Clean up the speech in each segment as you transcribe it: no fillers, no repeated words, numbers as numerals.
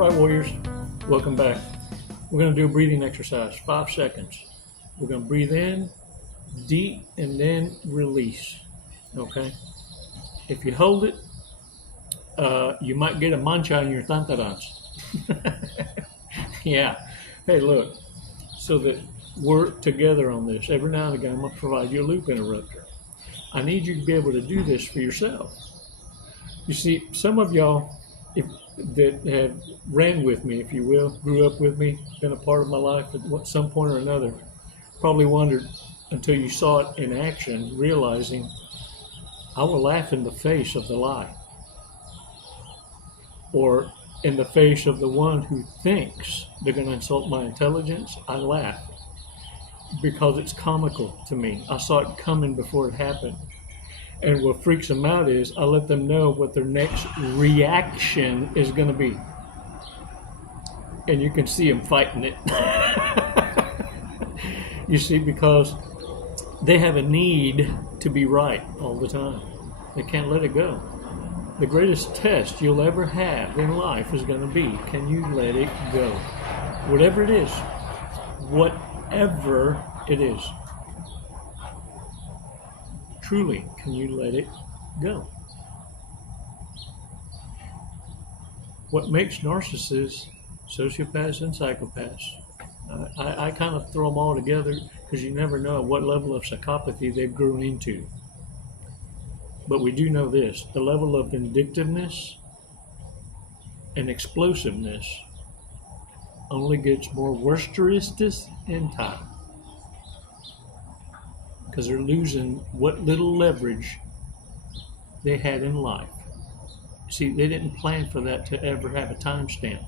right, warriors, welcome back. We're going to do a breathing exercise, 5 seconds. We're going to breathe in, deep, and then release, okay? If you hold it, you might get a mancha in your tantarans. Yeah. Hey, look, so that we're together on this. Every now and again, I'm going to provide you a loop interrupter. I need you to be able to do this for yourself. You see, some of y'all that have ran with me, if you will, grew up with me, been a part of my life at some point or another, probably wondered until you saw it in action, realizing I will laugh in the face of the lie, or in the face of the one who thinks they're going to insult my intelligence. I laugh because it's comical to me. I saw it coming before it happened. And what freaks them out is I let them know what their next reaction is going to be. And you can see them fighting it. You see, because they have a need to be right all the time. They can't let it go. The greatest test you'll ever have in life is going to be, can you let it go? Whatever it is. Whatever it is. Truly, can you let it go? What makes narcissists, sociopaths, and psychopaths, I kind of throw them all together because you never know what level of psychopathy they've grown into. But we do know this, the level of vindictiveness and explosiveness only gets more boisterous in time. Because they're losing what little leverage they had in life. See, they didn't plan for that to ever have a timestamp.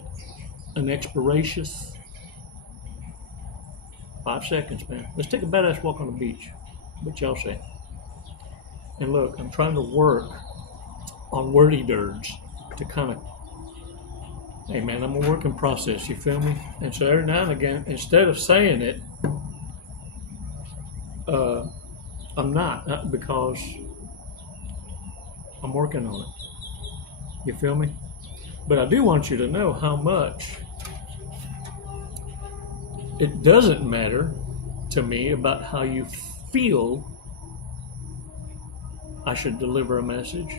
An expiration. 5 seconds, man. Let's take a badass walk on the beach. What y'all say? And look, I'm trying to work on wordy dirge to kind of, hey man, I'm a work in process, you feel me? And so every now and again, instead of saying it, I'm not because I'm working on it. You feel me? But I do want you to know how much it doesn't matter to me about how you feel I should deliver a message.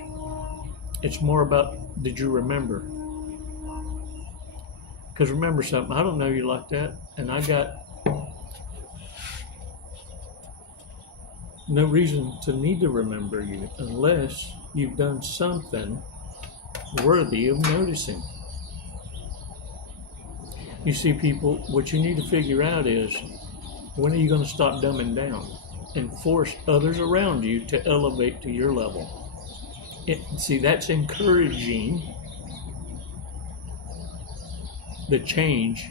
It's more about, did you remember? Because remember something, I don't know you like that, and I got no reason to need to remember you unless you've done something worthy of noticing. You see, people, what you need to figure out is, when are you going to stop dumbing down and force others around you to elevate to your level? See, that's encouraging the change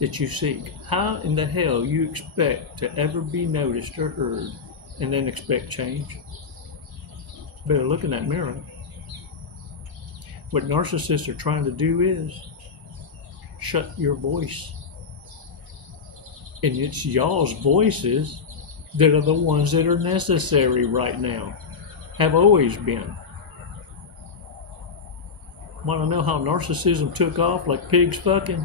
that you seek. How in the hell you expect to ever be noticed or heard and then expect change? Better look in that mirror. What narcissists are trying to do is shut your voice. And it's y'all's voices that are the ones that are necessary right now. Have always been. Want to know how narcissism took off like pigs fucking?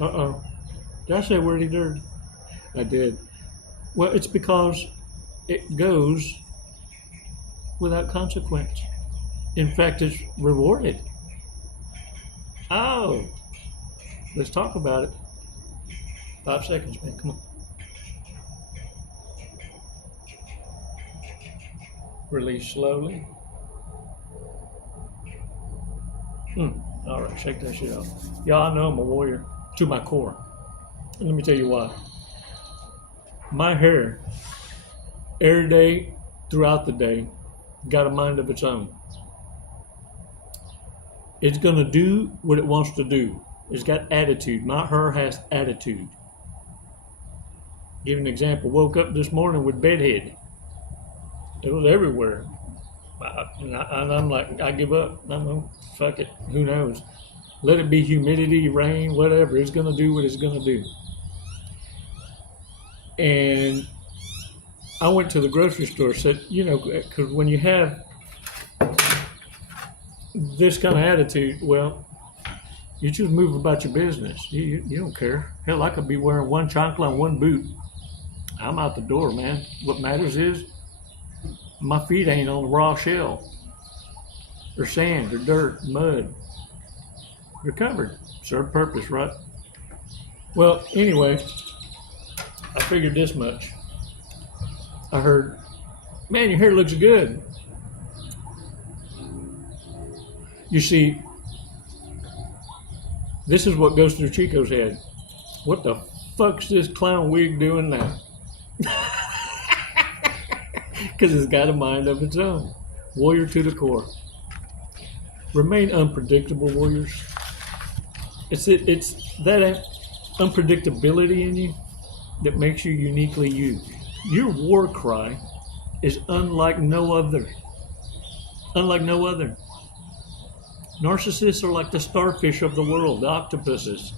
Uh-oh. Did I say wordy dirt? I did. Well, it's because it goes without consequence. In fact, it's rewarded. Oh, let's talk about it. 5 seconds, man, come on. Release slowly. All right, shake that shit off. Y'all, I know I'm a warrior to my core. And let me tell you why. My hair, every day, throughout the day, got a mind of its own. It's going to do what it wants to do. It's got attitude. My hair has attitude. Give an example. Woke up this morning with bedhead. It was everywhere. And I'm like, I give up. I'm like, fuck it. Who knows? Let it be humidity, rain, whatever. It's going to do what it's going to do. And I went to the grocery store, said, you know, because when you have this kind of attitude, well, you just move about your business. You don't care. Hell, I could be wearing one chancla and one boot. I'm out the door, man. What matters is my feet ain't on the raw shell or sand or dirt, mud. They're covered. Serve purpose, right? Well, anyway, I figured this much. I heard, man, your hair looks good. You see, this is what goes through Chico's head. What the fuck's this clown wig doing now? Because it's got a mind of its own. Warrior to the core. Remain unpredictable, warriors. It's that unpredictability in you that makes you uniquely you. Your war cry is unlike no other. Unlike no other. Narcissists are like the starfish of the world, the octopuses.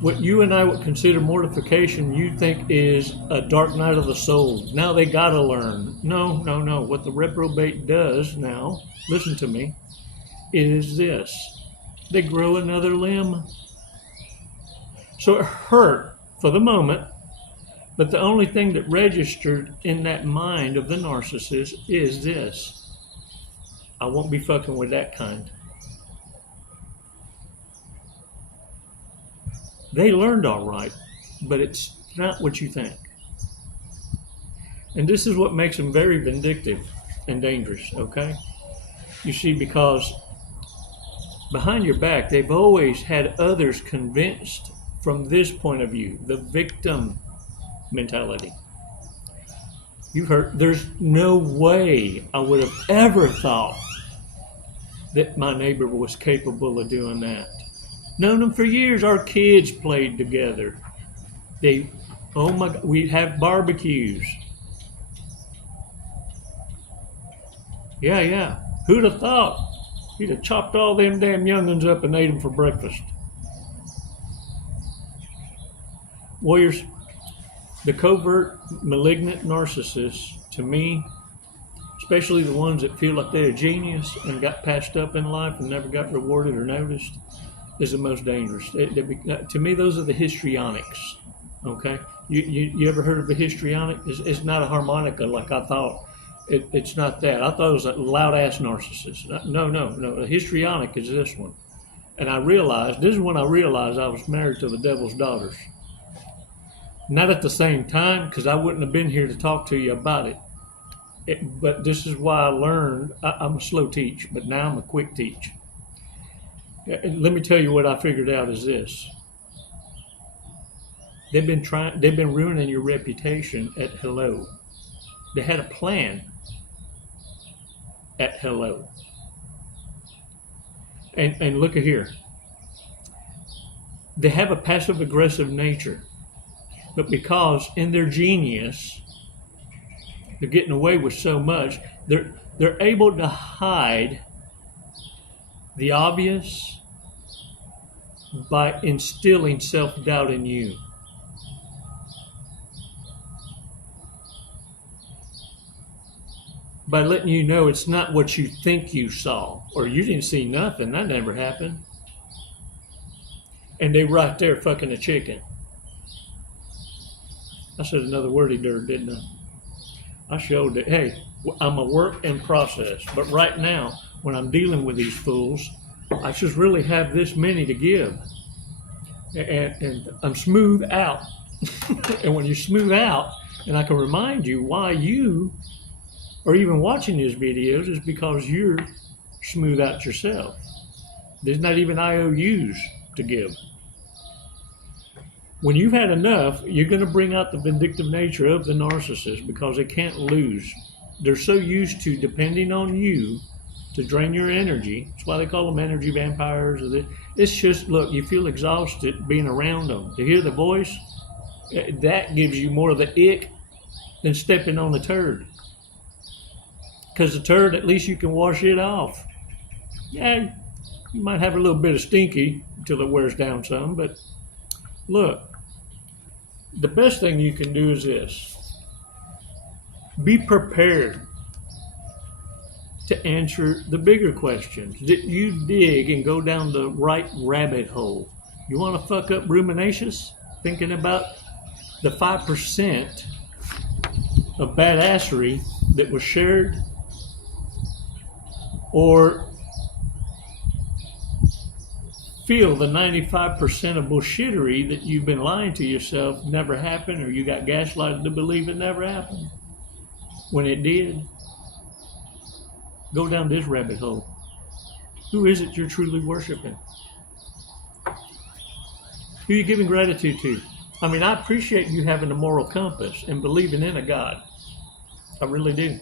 What you and I would consider mortification, you think is a dark night of the soul. Now they gotta learn. No. What the reprobate does now, listen to me, is this. They grow another limb. So it hurt for the moment, but the only thing that registered in that mind of the narcissist is this. I won't be fucking with that kind. They learned all right, but it's not what you think. And this is what makes them very vindictive and dangerous, okay? You see, because behind your back, they've always had others convinced from this point of view, the victim mentality. You've heard, there's no way I would have ever thought that my neighbor was capable of doing that. Known them for years. Our kids played together. Oh my God, we'd have barbecues. Yeah. Who'd have thought? He'd have chopped all them damn young'uns up and ate them for breakfast. Warriors, the covert, malignant narcissists, to me, especially the ones that feel like they're a genius and got patched up in life and never got rewarded or noticed, is the most dangerous. To me, those are the histrionics. Okay, you ever heard of a histrionic? It's not a harmonica like I thought. It's not that. I thought it was a loud ass narcissist. No. A histrionic is this one. And this is when I realized I was married to the devil's daughters. Not at the same time, because I wouldn't have been here to talk to you about it. But this is why I learned. I'm a slow teach, but now I'm a quick teach. Let me tell you what I figured out is this. They've been ruining your reputation at hello. They had a plan at hello. And look at here. They have a passive aggressive nature, but because in their genius, they're getting away with so much, they're able to hide the obvious by instilling self-doubt in you. By letting you know it's not what you think you saw, or you didn't see nothing, that never happened. And they right there fucking a chicken. I said another wordy dirt, didn't I? I showed that, hey, I'm a work in process, but right now, when I'm dealing with these fools, I just really have this many to give. And I'm smooth out. And when you smooth out, and I can remind you why you are even watching these videos is because you're smooth out yourself. There's not even IOUs to give. When you've had enough, you're going to bring out the vindictive nature of the narcissist because they can't lose. They're so used to depending on you to drain your energy. That's why they call them energy vampires. It's just, look, you feel exhausted being around them. To hear the voice, that gives you more of the ick than stepping on the turd. Because the turd, at least you can wash it off. Yeah, you might have a little bit of stinky until it wears down some, but look, the best thing you can do is this. Be prepared to answer the bigger questions. Did you dig and go down the right rabbit hole? You want to fuck up ruminacious? Thinking about the 5% of badassery that was shared? Or feel the 95% of bullshittery that you've been lying to yourself never happened, or you got gaslighted to believe it never happened when it did? Go down this rabbit hole. Who is it you're truly worshiping? Who are you giving gratitude to? I mean, I appreciate you having a moral compass and believing in a God. I really do.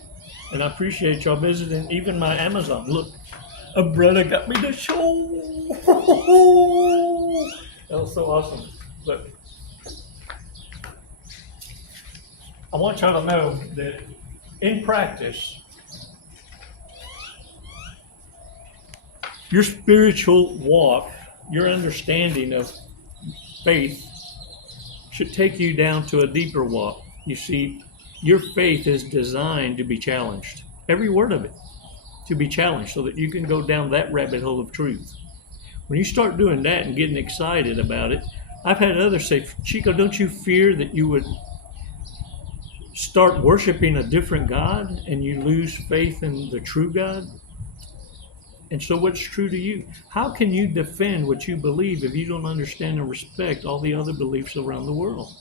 And I appreciate y'all visiting even my Amazon. Look, a brother got me the show. That was so awesome. Look, I want y'all to know that in practice, your spiritual walk, your understanding of faith should take you down to a deeper walk. You see, your faith is designed to be challenged. Every word of it to be challenged so that you can go down that rabbit hole of truth. When you start doing that and getting excited about it, I've had others say, Chico, don't you fear that you would start worshiping a different God and you lose faith in the true God? And so what's true to you? How can you defend what you believe if you don't understand and respect all the other beliefs around the world?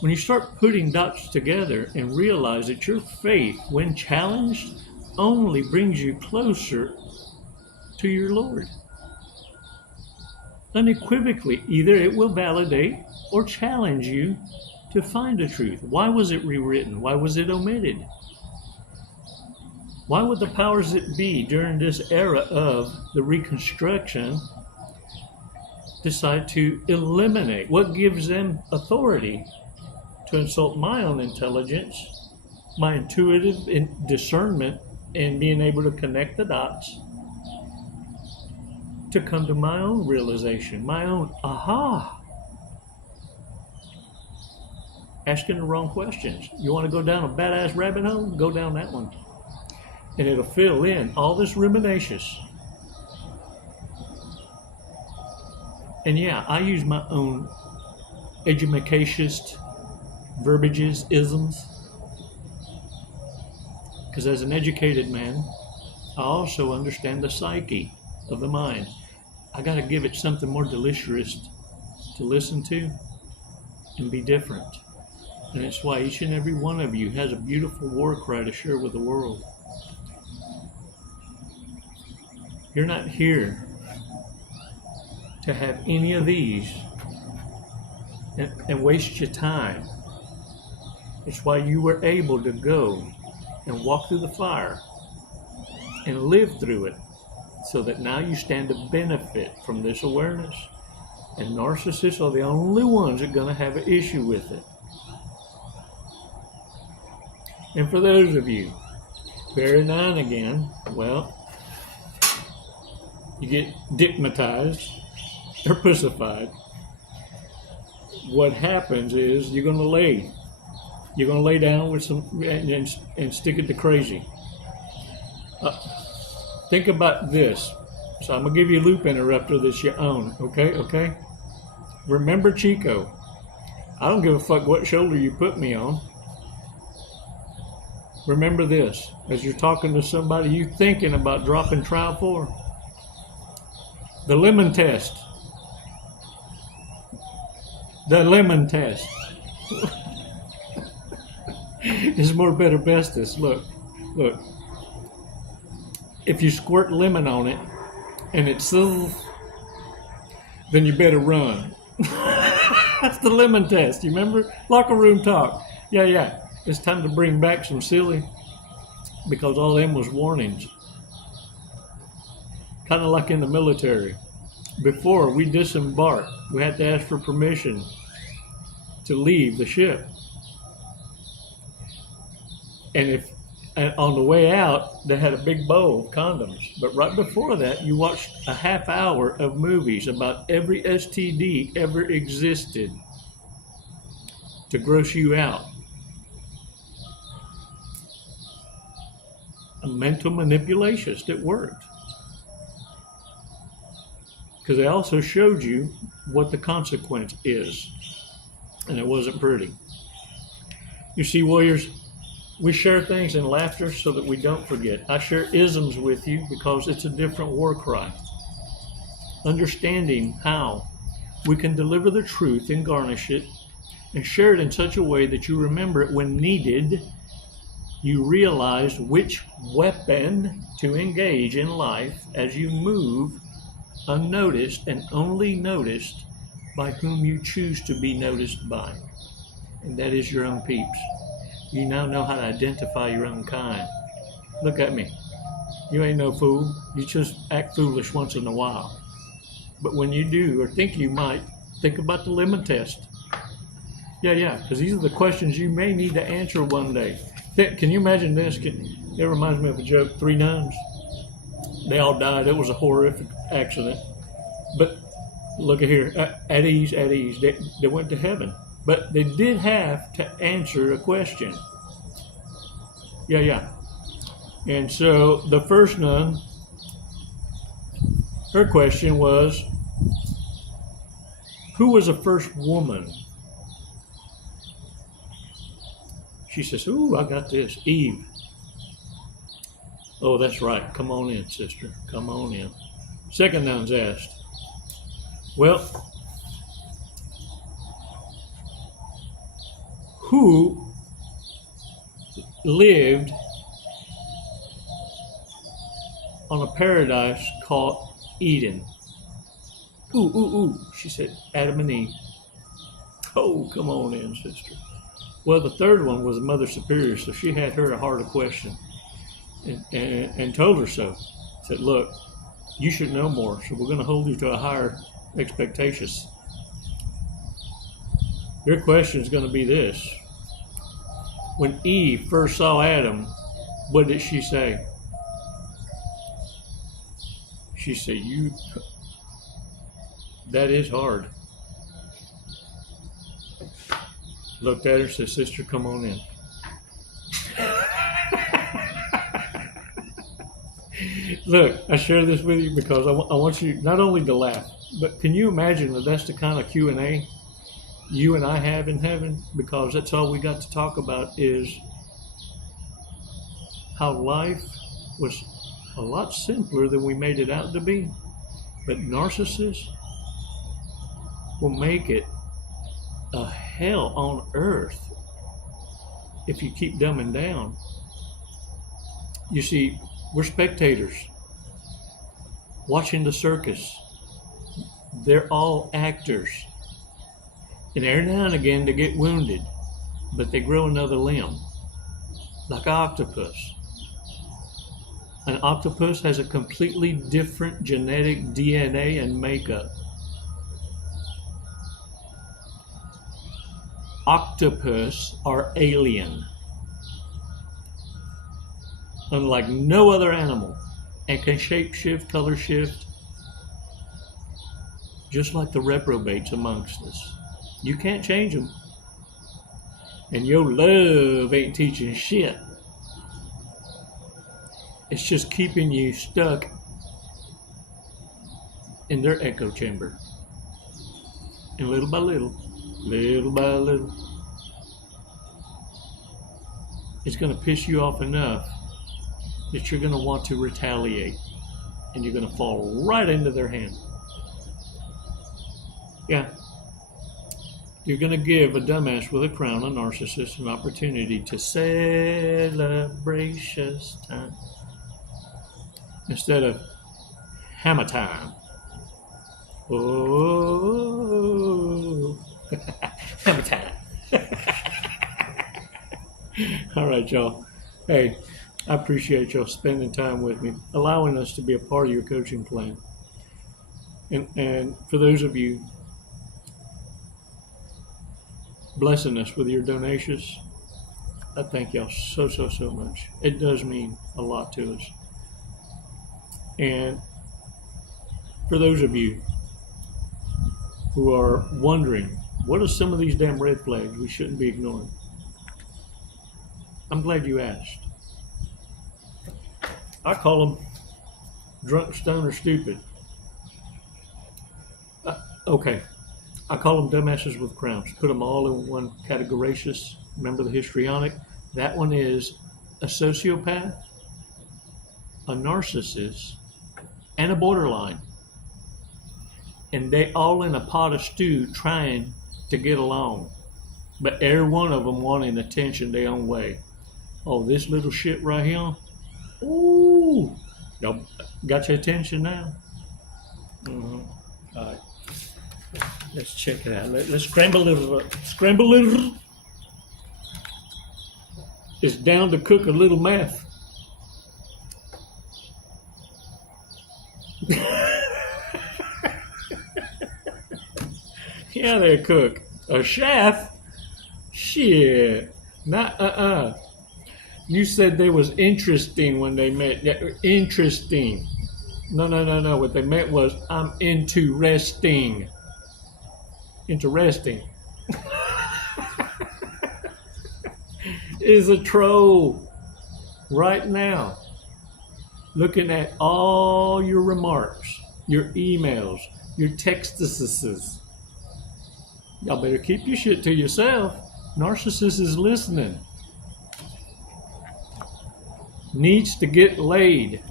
When you start putting dots together and realize that your faith, when challenged, only brings you closer to your Lord. Unequivocally, either it will validate or challenge you to find the truth. Why was it rewritten? Why was it omitted? Why would the powers that be during this era of the Reconstruction decide to eliminate? What gives them authority to insult my own intelligence, my intuitive discernment, and being able to connect the dots to come to my own realization, my own aha? Asking the wrong questions. You want to go down a badass rabbit hole? Go down that one. And it'll fill in all this ruminacious. And yeah, I use my own edumacacious verbiages, isms. Because as an educated man, I also understand the psyche of the mind. I got to give it something more delicious to listen to and be different. And it's why each and every one of you has a beautiful war cry to share with the world. You're not here to have any of these and waste your time. It's why you were able to go and walk through the fire and live through it, so that now you stand to benefit from this awareness. And narcissists are the only ones that are going to have an issue with it. And for those of you, every now and again, well, you get dickmatized or pussified. What happens is you're going to lay down with some and stick it to crazy. Think about this. So I'm going to give you a loop interrupter that's your own. Okay? Remember Chico. I don't give a fuck what shoulder you put me on. Remember this. As you're talking to somebody you thinking about dropping trial for. The lemon test. The lemon test. It's more better bestest. Look. If you squirt lemon on it and it sizzles, then you better run. That's the lemon test. You remember? Locker room talk. Yeah. It's time to bring back some silly, because all them was warnings. Kind of like in the military. Before we disembarked, we had to ask for permission to leave the ship. And on the way out, they had a big bowl of condoms. But right before that, you watched a half hour of movies about every STD ever existed to gross you out. mental manipulations that worked. Because they also showed you what the consequence is. And it wasn't pretty. You see, warriors, we share things in laughter so that we don't forget. I share isms with you because it's a different war cry. Understanding how we can deliver the truth and garnish it and share it in such a way that you remember it when needed. You realize which weapon to engage in life as you move unnoticed and only noticed by whom you choose to be noticed by. And that is your own peeps. You now know how to identify your own kind. Look at me. You ain't no fool. You just act foolish once in a while. But when you do, or think you might, think about the lemon test. Yeah, because these are the questions you may need to answer one day. Can you imagine this? It reminds me of a joke. 3 nuns. They all died. It was a horrific accident. But look at here. At ease. They went to heaven. But they did have to answer a question. Yeah. And so the first nun, her question was, who was the first woman? She says, ooh, I got this. Eve. Oh, that's right. Come on in, sister. Come on in. Second nun's asked, well, who lived on a paradise called Eden? Ooh, she said, Adam and Eve. Oh, come on in, sister. Well, the third one was a Mother Superior, so she had her a harder question and told her so. Said, look, you should know more, so we're going to hold you to a higher expectations. Your question is going to be this. When Eve first saw Adam, what did she say? She said, that is hard. Looked at her and said, sister, come on in. Look, I share this with you because I want you not only to laugh, but can you imagine that that's the kind of Q&A you and I have in heaven? Because that's all we got to talk about is how life was a lot simpler than we made it out to be. But narcissists will make it a hell on earth if you keep dumbing down. You see, we're spectators watching the circus. They're all actors. And every now and again they get wounded, but they grow another limb, like an octopus. An octopus has a completely different genetic DNA and makeup. Octopus are alien, unlike no other animal, and can shape shift, color shift, just like the reprobates amongst us. You can't change them. And your love ain't teaching shit. It's just keeping you stuck in their echo chamber. And little by little, it's going to piss you off enough that you're going to want to retaliate. And you're going to fall right into their hand. Yeah. You're going to give a dumbass with a crown, a narcissist, an opportunity to celebracious time instead of hammer time. Oh, hammer time. All right, y'all. Hey, I appreciate y'all spending time with me, allowing us to be a part of your coaching plan. And for those of you blessing us with your donations, I thank y'all so much. It does mean a lot to us. And for those of you who are wondering, what are some of these damn red flags we shouldn't be ignoring? I'm glad you asked. I call them drunk, stoned, or stupid. Okay. I call them dumbasses with crowns. Put them all in one categoracious. Remember the histrionic? That one is a sociopath, a narcissist, and a borderline. And they all in a pot of stew trying to get along. But every one of them wanting attention their own way. Oh, this little shit right here? Ooh. Y'all got your attention now? Mm-hmm. All right. Let's check it out. Let's scramble it up. Scramble it. It's down to cook a little meth. Yeah, they cook. A chef? Shit. Not You said they was interesting when they met. Interesting. No. What they meant was, I'm into resting. Interesting. Is a troll right now looking at all your remarks, your emails, your textuses. Y'all better keep your shit to yourself. Narcissist is listening. Needs to get laid.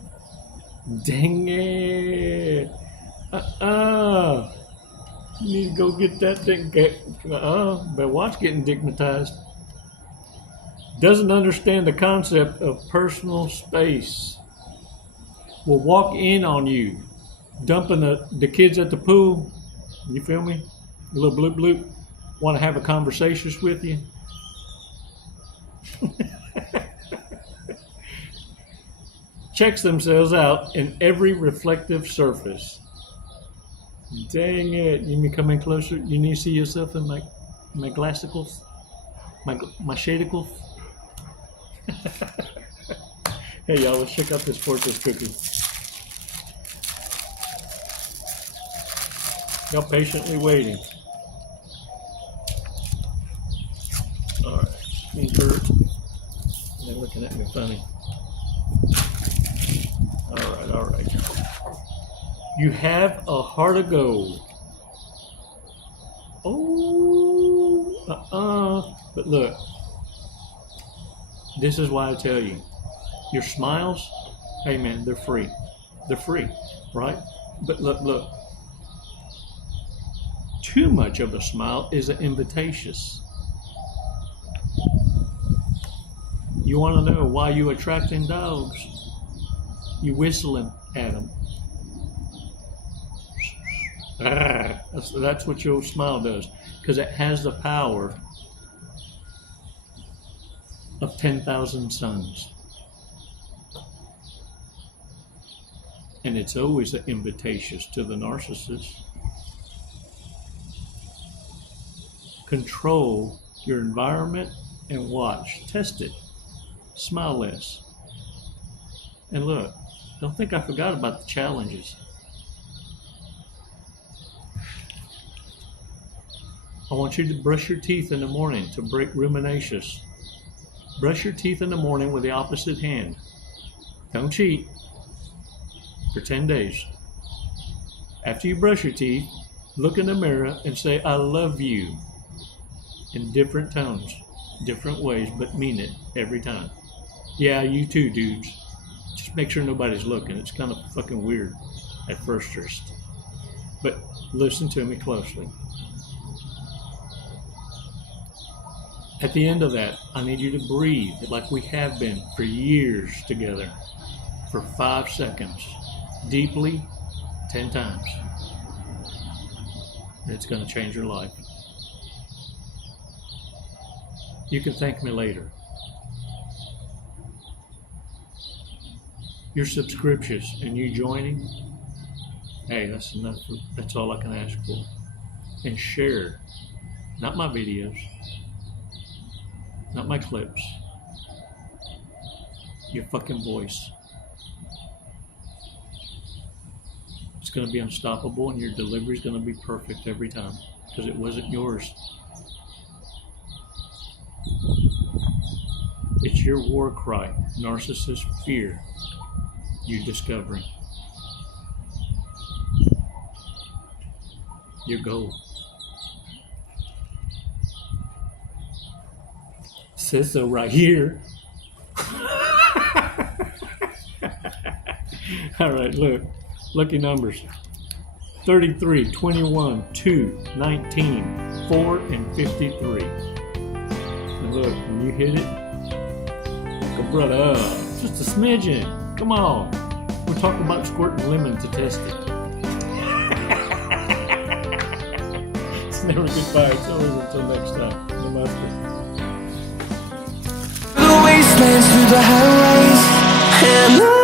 Dang it. You need to go get that thing. Better watch getting digmatized. Doesn't understand the concept of personal space. Will walk in on you, dumping the kids at the pool. You feel me? A little bloop bloop. Want to have a conversation with you. Checks themselves out in every reflective surface. Dang it. You need me come in closer? You need to see yourself in my glassicles? My shadicles? Hey y'all, let's check out this fortress cookie. Y'all patiently waiting. Alright, these birds, they're looking at me funny. Alright. You have a heart of gold. But look, this is why I tell you, your smiles, hey man, they're free. They're free, right? But look. Too much of a smile is an invitatious. You want to know why you attracting dogs? You whistling at them. That's what your smile does, because it has the power of 10,000 suns. And it's always an invitatious to the narcissist. Control your environment and watch. Test it. Smile less. And look, don't think I forgot about the challenges. I want you to brush your teeth in the morning to break ruminations. Brush your teeth in the morning with the opposite hand. Don't cheat. For 10 days. After you brush your teeth, look in the mirror and say, I love you. In different tones, different ways, but mean it every time. Yeah, you too, dudes. Just make sure nobody's looking. It's kind of fucking weird at first. But listen to me closely. At the end of that, I need you to breathe like we have been for years together for 5 seconds, deeply, 10 times. And it's going to change your life. You can thank me later. Your subscriptions and you joining, hey, that's enough. That's all I can ask for. And share, not my videos, not my clips, your fucking voice. It's going to be unstoppable, and your delivery is going to be perfect every time, because it wasn't yours. It's your war cry, narcissist fear. you're discovering your goal. It says so right here. All right, look. Lucky numbers. 33, 21, 2, 19, 4, and 53. And look, when you hit it, go brother, just a smidgen. Come on. We're talking about squirting lemon to test it. It's never goodbye. It's always until next time. Namaste. The wastelands through the highways, and